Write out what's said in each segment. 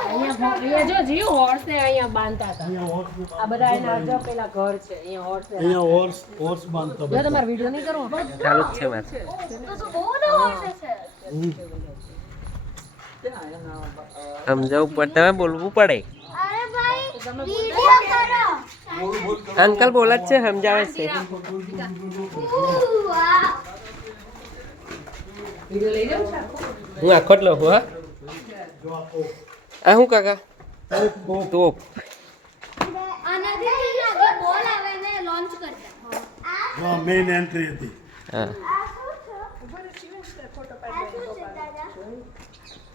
અહીંયા જો જીવ હોર્સ ને અહીંયા બાંધતા હતા આ બધા એના જો પેલા ઘર છે અહીંયા હોર્સ બાંધતા જો તમારે વિડિયો નહીં કરવો ચાલુ જ છે મારે તો બહુ બધા હોર્સ છે સમજાવવું પડે તમે બોલવું પડે અરે ભાઈ વિડિયો કરો અંકલ બોલે જ છે સમજાવે છે વિડિયો લઈ લેવું છે હું આખો જ લઉં હા આ હું કાકા તોપ આનાથી આગળ બોલ આવે ને લોન્ચ કરતા હા મેઇન એન્ટ્રી હતી હા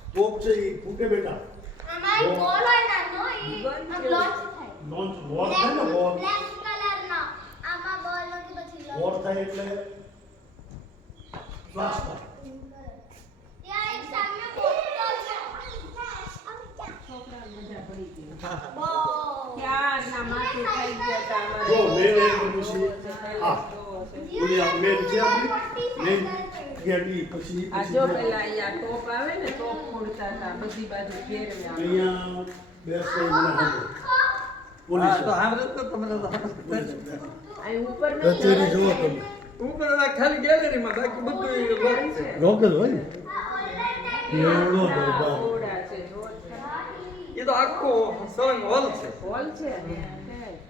ટોપ છે એ ફૂટે બેટા અમારી બોલ હોય નાનો ઈ લોન્ચ થાય લોન્ચ વોર થાય ને વોર બ્લેક કલર નો આમાં બોલ નો કે પછી વોર થાય એટલે ફ્લાશ થાય ત્યાં એક સામે પોસ્ટર છે બો યાર ના માથે થઈ ગયા હતા જો મેઇન એન્ટ્રી પછી આ ઓલી આ મેઇન છે આપણી મેઇન ગેટી પછી આ જો પેલા અહીંયા ટોપ આવે ને ટોપ ફોડતા હતા બધી બાજુ ફેરવ્યા અહીંયા બેસે મને હંધો પોલીસ તો અહીં ઉપર નહીં કચેરી જુઓ તમે ઉપર ખાલી ગેલેરીમાં બાકી બધું રોક જ હોય ને એવડો દરબાર ઓડા છે જો એ તો આખો સળંગ હોલ છે હોલ છે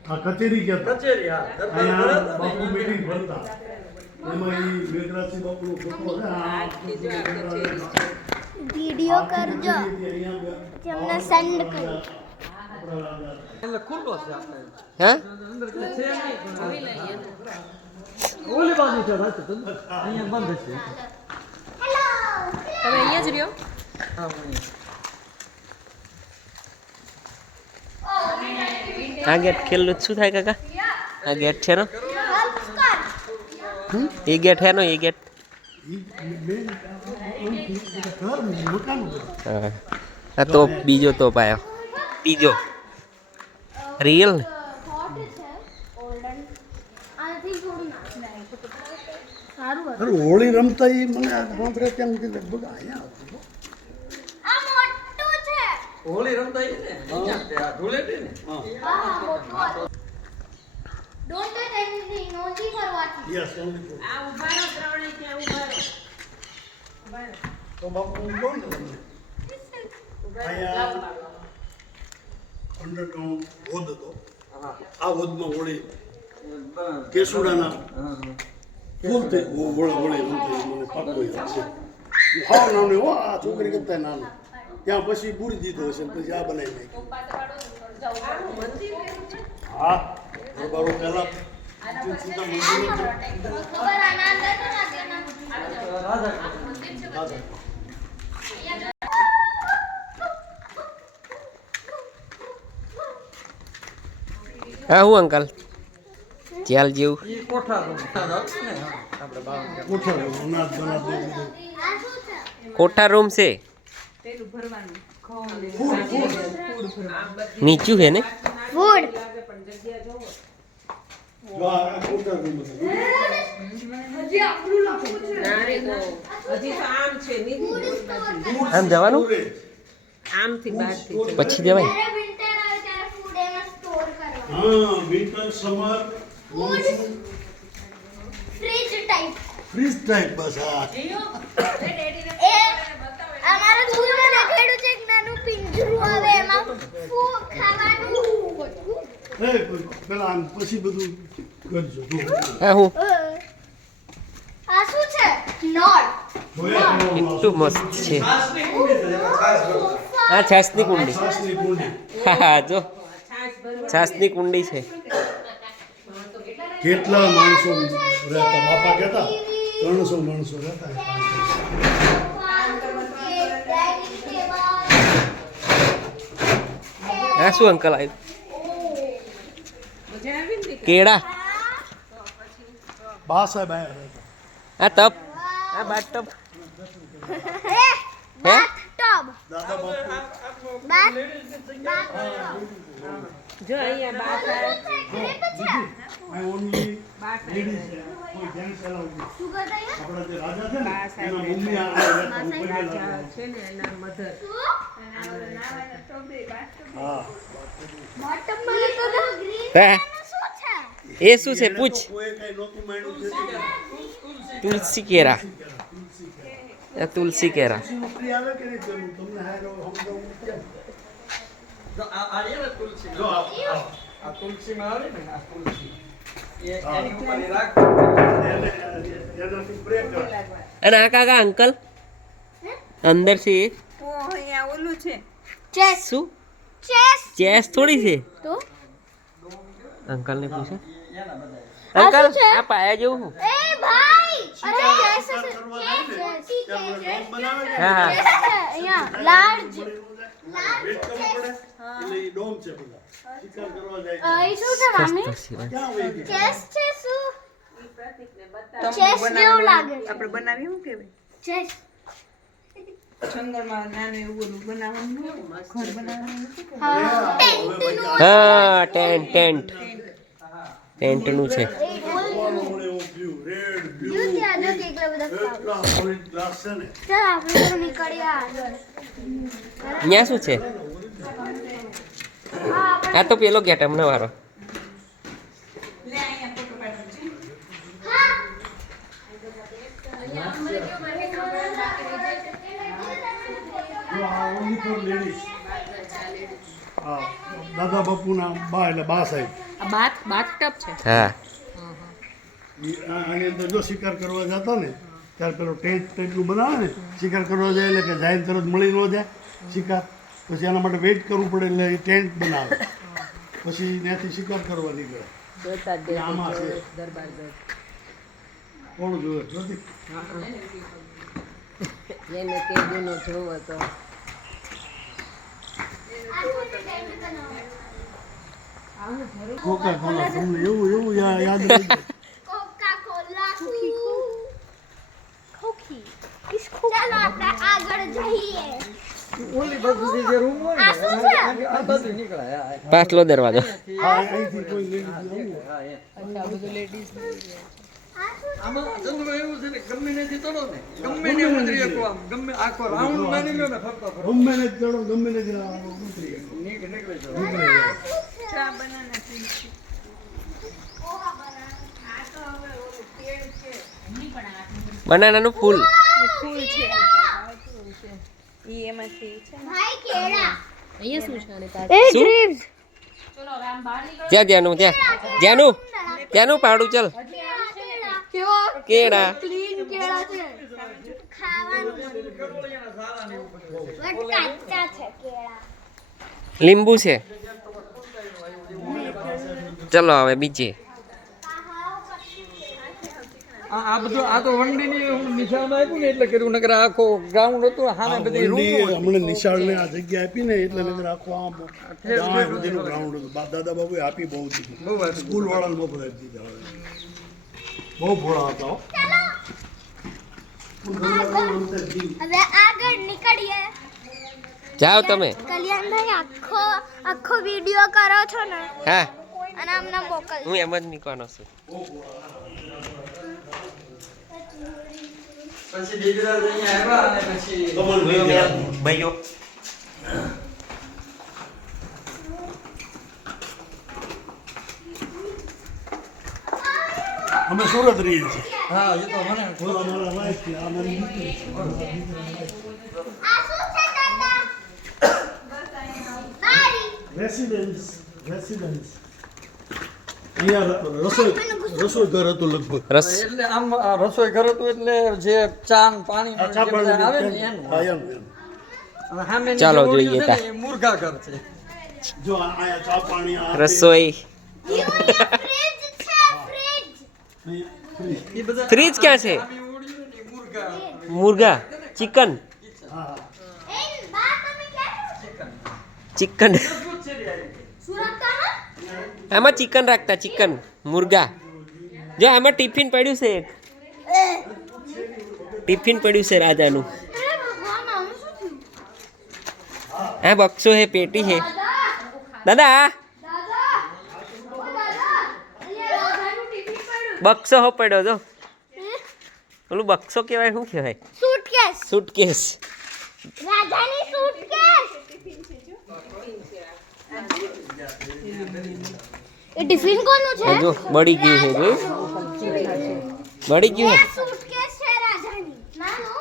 આ કચેરી કહેતા કચેરી હા અહીંયા બાપુ મીટિંગ ભરતા એમાં ઈ મેઘરાજસિંહ બાપુનો ફોટો છે આખી જો આ કચેરી છે વિડિયો કરજો તમને સેન્ડ કરું એટલે ખુલ્લો છે આપણે હા અંદર કે છે નહીં જોઈ લઈએ ઓલી બાજુ છે રાત અહીંયા બંધ છે હેલો તમે અહીંયા જ રહ્યો હા આ ગેટ ખેલનું શું થાય કાકા આ ગેટ છે નો એ ગેટ હે નો એ ગેટ હા આ તોપ બીજો તોપ આવ્યો બીજો રિયલ ને હોટ છે ઓલ્ડન આનાથી થોડું સારું અરે હોળી રમતા ઈ મને સાંભળે તેમ કે લગભગ અહીંયા હતું. આ મોટું છે હોળી રમતા એ ને અહીંયા તે આ ધૂળેટી ને હા મોટું don't touch anything only for watching Yes, only for- આ ઉભા રહો ત્રણે ત્યાં ઉભા રહો તો બાપુ કોણ છે તમને? અહીંયા અંડરગ્રાઉન્ડ હોદ હતો આ હોદમાં હોળી કેસુડાના ફૂલ થઈ હોળી રમતી મને પાકો યાદ છે હા નાનું હો આ છોકરી કરતા નાનું ત્યાં પછી પૂરી દીધો હશે ને પછી આ બનાવી નાખ્યું હા દરબારો પહેલા સીધા મંદિર ખબર આના અંદર તો નથી ના હા હું અંકલ ચાલ જેવું એ કોઠા રૂમ ને આપણે બાવન ઉઠો અનાજ બનાજ દઈ દીધું આ શું છે કોઠા રૂમ છે પેલું ભરવાનું નીચું છે ને ફૂડ લાગે પણ જગ્યા જોવો જો આ કોઠા રૂમ હતો. નારે તો હજી તો આમ છે નીચે આમ જવાનું આમથી બહારથી છે. પછી જવાય જ્યારે વિન્ટર આવે ત્યારે ફૂડ એમાં સ્ટોર કરવાનું હા winter summer fridge type fridge type બસ હા એ અમારા સ્કૂલમાં દેખાડ્યું છે એક નાનું પિંજરું આવે એમાં ખાવાનું એ પેલા આમ પછી બધું કરજો જો હા હું આ શું છે નોટ જોયા કરવાનું કેટલું મસ્ત છે આ છાસની કુંડી સાસની કુંડી હા હા જો છાસની કુંડી છે કેટલા માણસો રહેતા બાપા કહેતા 300 માણસો રહેતા આ શું અંકલ આવ્યું મજા આવી ને કેળા બા સાહેબ આયા રહેતા આ તપ આ બાટ ટપ બાથટબ દાદા બાપુ જો અહીંયા બાર I only લેડીઝ છે કોઈ જેન્ટ્સ અલાઉડ નહીં. સુગર થાય આપણા જે રાજા છે ને એના મમ્મી આ રહેતા ઉપર ગયેલા. છે ને એના મધર હા બોટમ માં તો ગ્રીન હે શું છે એ શું છે પૂછ કોઈ કઈ નહોતું માંડ્યું છે. તુલસી કેરા એ તુલસી કેરા નોકરી આવે કે નહીં પેલું તમને હારો સમજાવું કેમ? જો આ એ ને તુલસી જો આ તુલસીમાં આવે ને આ તુલસી એની ઉપર એ રાખ એનાથી બ્રેક કરે. અને આ કાકા અંકલ અંદર છે એ ચેસ શું ચેસ ચેસ થોડી છે તો અંકલ ને પૂછો એના બધા અંકલ શું છે? આ પાયા જેવું એ ભાઈ અરે ચેસ શિકાર કરવા જાય ને ત્યાં આપણે રોપ બનાવે ને હા હા અહીંયા લાર્જ વેટ કરવું પડે એટલે ઈ ડોમ છે બધા શિકાર કરવા જાય એ શું છે મામી ક્યાં હોય છે? ચેસ છે શું ચેસ જેવું લાગે છે આપણે બનાવી શું કહેવાય ચેસ જંગલમાં નાનું એવું બધું બનાવવાનું હોય, ઘર બનાવવાનું શું કહેવાય? હા હા ટેન્ટ ટેન્ટ ટેન્ટનું છે ઓળે એવો view, red view. જો ત્યાં જો કેટલા બધા flower. એટલા solid glass છે ને ચાલ આપણે તો નીકળીએ આગળ અહીંયા શું છે હા આપણે આ તો પેલો ગેટ હમણાં વાળો લે અહીંયા ફોટો પાડવાનો છે. જો આ only for ladies. હા દાદા બાપુના બા એટલે બા સાહેબ આ બાથટબ છે હા આની અંદર જો શિકાર કરવા જતા ને ત્યારે પેલો ટેન્ટનું બનાવે ને શિકાર કરવા જાય એટલે કે જાય ને તરત મળી ન જાય શિકાર પછી એના માટે વેઇટ કરવું પડે એટલે એ ટેન્ટ બનાવે પછી ત્યાંથી શિકાર કરવા નીકળે એ આમાં છે કોણ જોવે નથી એને તે ગુનો જોવો તો કોકા કોલા તમને એવું યાદ રહી જાય. કોકા-કોલા ખોખી ચાલો આપણે આગળ જઈએ ઓલી બાજુથી જે રૂમ હોય આ શું છે? ને આ બાજુ નીકળે હા પાછલો દરવાજો હા અહીંથી કોઈ ladies આવું હા એ આ બધું લેડીઝ આમાં ચંદ્ર એવું છે ને ગમે નથી તળો ને ગમે ને ઉતરી શકો આમ ગમે આખો રાઉન્ડ મારી લો ને ફરતો ફરતો ગમે ને ચડો ગમે ને ઉતરી ગયો. નીકળી જાવ ચા બનાના તુલસી બનાનાનું ફૂલ ફૂલ છે ઈ એમાંથી છે ભાઈ કેળા અહીંયા શું છે આની પાસે એ શું? ગ્રીપ્સ જ્યાં જ્યાંનું જ્યાંનું ત્યાંનું પાડું ચલ કેવો કેળા ક્લીન કેળા છે ખાવાનું બટ કાચા છે કેળા લીંબુ છે ચલો હવે બીજે આ બધું આ તો વંડીની હું નિશાન આપ્યું ને એટલે કર્યું નકર આખો ગ્રાઉન્ડ હતું સામે બધી રૂમ હમણાં નિશાળને આ જગ્યા આપી ને એટલે નકર આખો આમ ત્યાં સુધીનું ગ્રાઉન્ડ હતું દાદા બાબુએ આપી બહુ દીધી બહુ વાત સ્કૂલ વાળાને બહુ બધા દીધા હવે. બહુ ભોળા હતા હો. હવે આગળ નીકળીએ જાઓ તમે કલ્યાણભાઈ આખો વિડિયો કરો છો ને હા અને અમને મોકલ હું એમ જ નીકળવાનો છું પછી દીકરા અહીંયા આવ્યા અને પછી ભાઈઓ અમે સુરત રહીએ છીએ હા એ તો મને થોડા મારા વાઈફ છે આ મારી દીકરી છે. આ શું છે દાદા બારી રેસિડન્સ અહીંયા રસોઈ ઘર હતું લગભગ રસ એટલે આમ આ રસોઈ ઘર હતું એટલે જે ચા ને પાણી આ ચા જે બધા આવે ને પાણી એનું હા એમ અને સામેની ચાલો જે ઓળિયું જોઈએ છે ને એ મુર્ગા ઘર છે જો અહીંયા ચા પાણી આ રસોઈ ફ્રીજ છે ફ્રીજ અહીંયા એ બધા ફ્રીજ ક્યાં છે સામે ઓળિયું ને એ મુર્ગા મુર્ગા ચિકન હા એ બા તમે ક્યાં ચિકન સુરત હા આમાં ચિકન રાખતા ચિકન મુર્ગા જો આમાં ટિફિન પડ્યું છે એક ટિફિન પડ્યું છે રાજાનું અરે ભગવાન આમ શું થયું આ બક્સો હે પેટી હે દાદા દાદા ઓ દાદા અહીંયા રાજાનું ટિફિન પડ્યું બક્સો હો પડ્યો જો ઓલું બક્સો કહેવાય શું કહેવાય સૂટકેસ સુટકેસ રાજાની સૂટકેસ એ ટિફિન કોનું છે જો બળી ગયું છે જો બળી ગયું એ છે સૂટકેસ છે રાજાની નાનો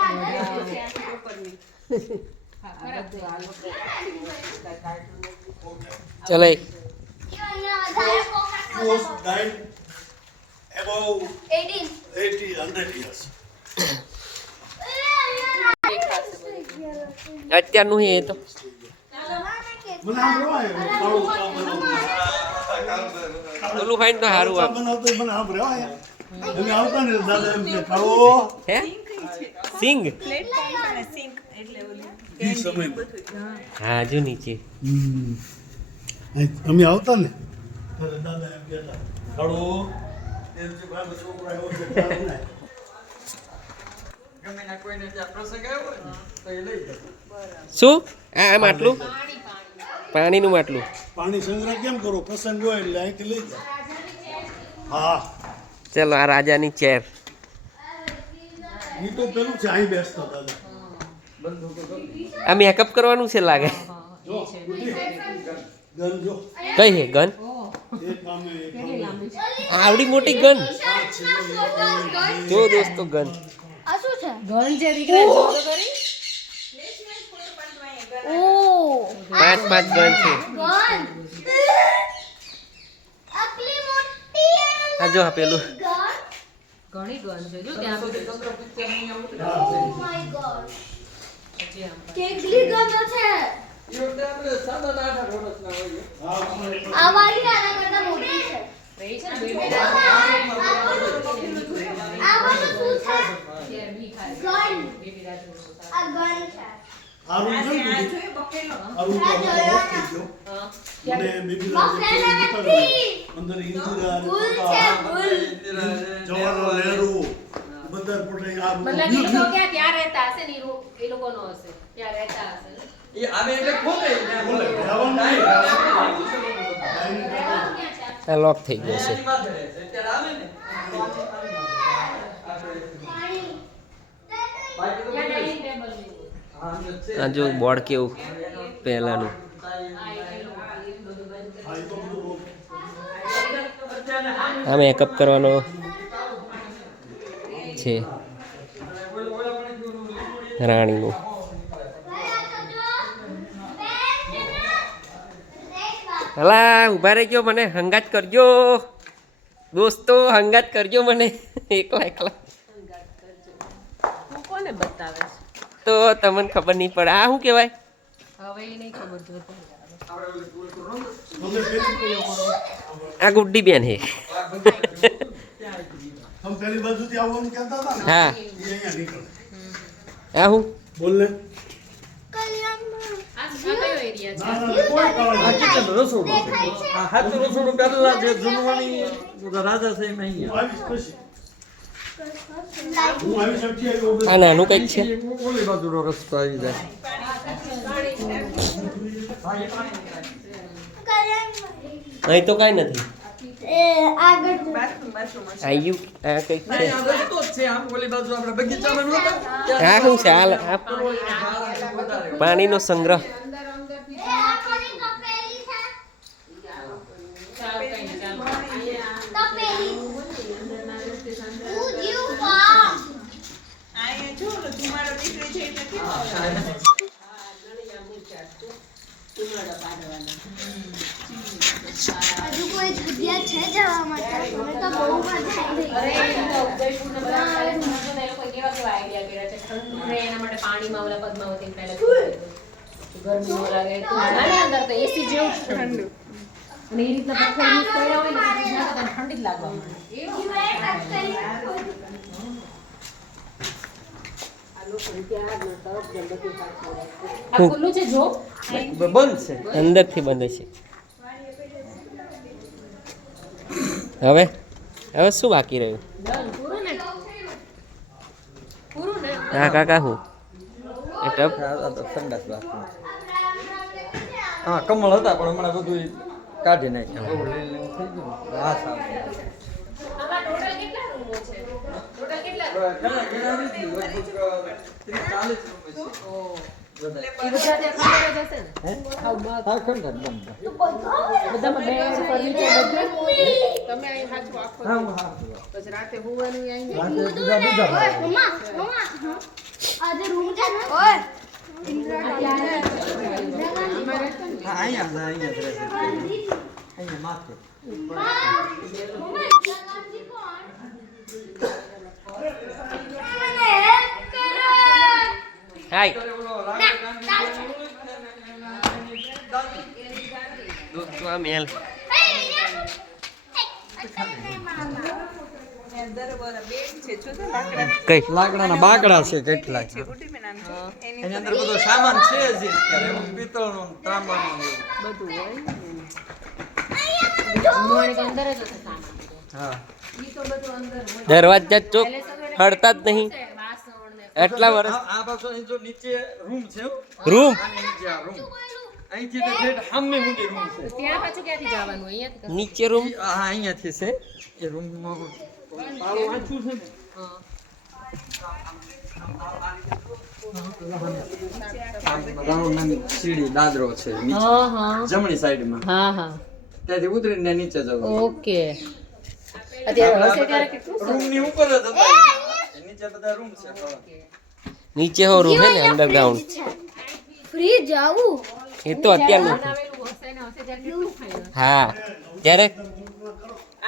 રાજાની ચલે was died above 18 100 years. અત્યારનું એ તો મને આમ રહેવાય કાળું ચા ઓલું હોય ને તો સારું આમ બનાવતો મને આમ રહેવાય અમે આવતા ને દાદા એમ કે કાળો હે સિંગ ઈ સમય હા જો નીચે અમે આવતા ને ત્યારે દાદા એમ કહેતા કાળો તેલ જે ભાઈ છોકરો આવ્યો છે કાળો ને ગમે ના કોઈને ત્યાં પ્રસંગ આવ્યો હોય ને તો એ લઈ જાય. શું આ માટલું પાણીનું માટલું પાણી સંગ્રહ કેમ કરો પ્રસંગ હોય એટલે અહીંથી લઈ જાય હા ચલો આ રાજાની ચેર ઈ તો પેલું છે અહીં બેસતા દાદા આ મેકઅપ કરવાનું છે લાગે જો ગન જો કઈ હે ગન એક કામે એક કામે આવડી મોટી ગન જો દોસ્તો ગન આ શું છે ગન છે દીકરા જો તો કરી ઓ 5 ગન છે ગન આટલી મોટી આ જો આ પેલું ગન ઘણી ગન છે જો ત્યાં સુધી ઓ માય ગોડ કેટલી ગનો છે એ વખતે આપણે 7-8 વર્ષના હોઈએ. આ વાળી આના કરતા મોટી છે રહી છે ને બેબી આ વાળું શું છે યાર બી ખાય ગન બેબી રાજુ આ ગન છે આરું છે ને આરું તો હવે ઓફ થઈ ગયો અને બેબી બફેલો અંદર ઇન્દિરા બુલ છે બુલ જવાહરલાલ નહેરુ બધા પોતે આ મતલબ એ લોકો ક્યાં ત્યાં રહેતા હશે ને એ લોકોનો હશે ત્યાં રહેતા હશે ને એ આવે એટલે ખોલે ને બોલે જવાનું નહીં આ લોક થઈ ગયો છે એની માથે રહે છે. અત્યારે આવે ને પાણી બાકી તો ત્યાં બધું ડાઇનિંગ ટેબલ ને હા અંદર છે. આ જો બોર્ડ કેવું પહેલાનું આ મેકઅપ કરવાનો છે રાણીનું હલા ઊભા રહી ગયો મને હંગાત કરજો દોસ્તો હંગાત કરજો મને એકલા એકલા તું કોને બતાવે છે તો તમને ખબર નહીં પડે આ શું કહેવાય હવે એ નહીં ખબર જોતો આ ગુડ્ડી બેન હે हम पहली बाजूથી આવવાનું કહેતા હતા ને હા એ અહીંયા નીકળે આ હું બોલ ને આ કયો એરિયા છે ના કોઈ કારણ આ કિચન રસોડું છે. આ હાથનું રસોડું પહેલા જે જૂનવાણી રાજા છે એમ અહીંયા. આવીશ પછી હું આવીશ અઠી આવ્યો આ નાનું કંઈક છે એ ઓલી બાજુનો રસ્તો આવી જાય. અહીં તો કાંઈ નથી આગળ આયુ આ કંઈક છે નહીં, આ રસ્તો જ છે. આમ ઓલી બાજુ આપણે બગીચામાં નહોતા? ત્યાં આ શું છે આ વધારે. પાણીનો સંગ્રહ કોની તપેલી છે ચાલ કઈ ચાલ તપેલી ઉધ્યું વાહ હજુ કોઈ જગ્યા છે જવા માટે મને તો બહુ મજા અરે આવી એ તો ઉદયપુર ને બધા ખાલી સમજો ને એ લોકો કેવા કેવા આઈડિયા કર્યા છે ઠંડુ રહે એના માટે પાણીમાં ઓલા પદ્માવતી પહેલા ગરમી ન લાગે તો નાની અંદર તો એસી જેવું જ ઠંડુ અને એ રીતના પથ્થર યુઝ કર્યા હોય ને તો ના તો ઠંડી જ લાગવા માંડે આ ખુલ્લું છે જો બંધ છે. અંદરથી બંધ છે હવે હવે શું બાકી રહ્યું પૂરું ને પૂરું ને હા કાકા હું એ ટબ આ તો સંડાસ બાથરૂમ. હા કમળ હતા પણ હમણાં બધું કાઢી નાખ્યા. બહુ લીલું થઈ ગયું. હા સારું. ઘણા ઘણા નથી, લગભગ 30-40 રૂમ છે. એ બધા ત્યાં ખબર જ હશે ને? હાવ બસ. હા, ખંડર બંધ. બધામાં બેડ, ફર્નિચર બધું. તમે અહીં સાચું આખો હા, હા. પછી રાતે હોવાનું અહીં રાતે બીજા બીજા ઓય મમ્મા મમ્મા આજે રૂમ છે ને ઓય ઇન્દ્રા ગાંધી હા, અહીંયા જ રહેશે. અહીંયા માથે. મમ્મા ઇન્દ્રા ગાંધી કોણ મને હેલ્પ કરો હાય ઓલો રાજીવ ગાંધી દાદી. દોસ્તો આ મેલ કઈ લાકડાના બાકડા છે કેટલાક. ઉડી મેં નામ છે એની એની અંદર બધો સામાન છે જ અત્યારે. એમાં પિત્તળનું, તાંબાનું ને એવું. બધું હોય જમવાની તો અંદર જ હશે સામાન. હા. ઈ તો બધું અંદર હોય. દરવાજા ચોક હડતા જ નહીં વાસણ ને એટલા વર્ષ આ પાછો અહીં જો નીચે રૂમ છે હો. રૂમ આની નીચે આ રૂમ. અહીંથી તો ઠેઠ સામે સુધી રૂમ છે. ત્યાં પાછું ક્યાંથી જવાનું? અહીંયાથી નીચે રૂમ હા, અહીંયાથી છે એ રૂમમાં તારું વાંચું છે ને. રાઉન્ડ નાની સીડી દાદરો છે નીચે, હા હા જમણી સાઈડમાં. હા હા ત્યાંથી ઉતરીને નીચે જવાનું. ઓકે. અત્યારે હશે ત્યારે કેટલું રૂમની ઉપર જ હતા. નીચે બધા રૂમ છે થોડા. નીચે હો રૂમ હે ને અંડરગ્રાઉન્ડ ફ્રી જાવું એ તો અત્યારનું બનાવેલું હશે ને હશે ત્યારે કેટલું ખાય. હા ત્યારે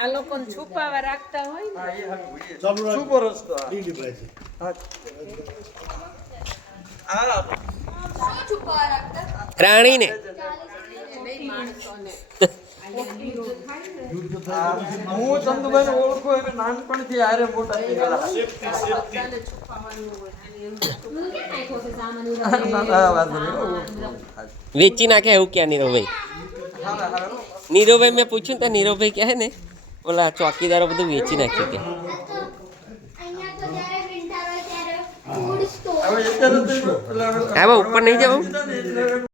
આ લોકોને છુપાવા રાખતા હોય ને. હા, એ હારું, એ ચાલુ રાખ. સુપર રસ્તો આ. ડીડી છે. હા. આ છુપા રાખતા રાણીને હું ચંદુભાઈને ઓળખું એટલે નાનપણથી હારે મોટા થયેલા. હા, વાંધો નહીં. વેચી નાખે એવું ક્યાં નીરવભાઈ નીરવભાઈ મેં પૂછ્યું તો નીરવભાઈ કહે ને ઓલા ચોકીદારો બધું વેચી નાખ્યું ત્યાં અહીંયા તો જ્યારે વિન્ટર હોય ત્યારે ફૂડ સ્ટોર હવે અત્યારે તો હા બા ઉપર નહીં જવું એટલે